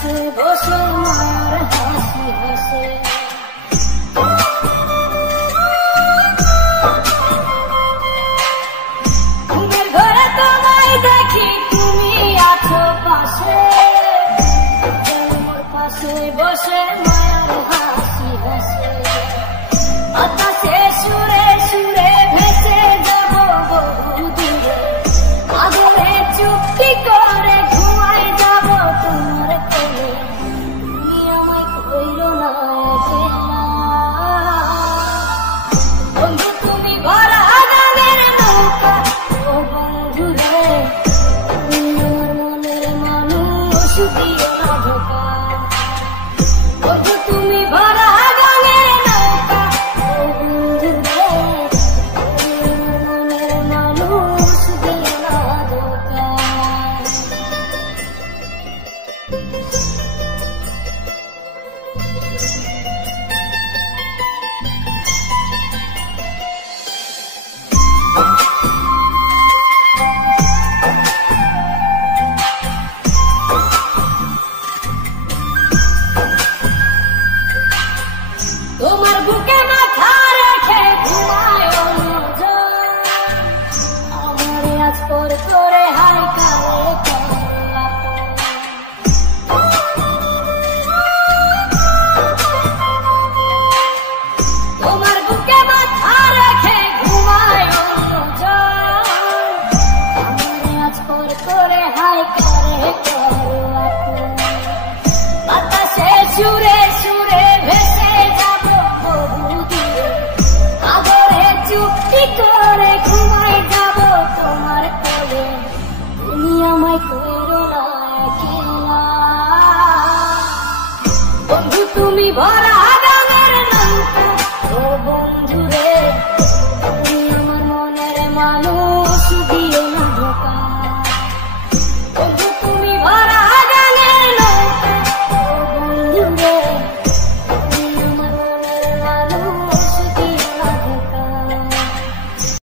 পাশে বসে মায়ের হাসি হাসে ঘুমের ঘরে তোমায় দেখি তুমি আছো পাশে পাশে বসে মায়ের হাসি হাসে বাতাসে সুরে সুরে ভেসে যাব বহু দূরে আদরে চুপটি করে ঘুমাই যাব তোমার কোলে তুমি আমায় কইরো না একলা বন্ধু তুমি ভরা গানের নৌকা ও বন্ধু রে তুমি আমার মনের মানুষ দিও না ধোকা বন্ধু তুমি ভরা গানের নৌকা ও বন্ধু রে তুমি আমার মনের মানুষ দিও না ধোকা তোমার বুকে মাথা রেখে ঘুমায় অন্যজন আমারে আজ পর করে হাই কারে করলা তোমার বুকে মাথা রেখে ঘুমায় অন্যজন আমারে আজ পর করে হাই কারে করলা বাতাসে সুরে সুরে ভেসে যাব বহু দূরে আদরে চুপটি করে ঘুমাই যাব তোমার কোলে তুমি আমায় কইরো না একলা বন্ধু তুমি ভরা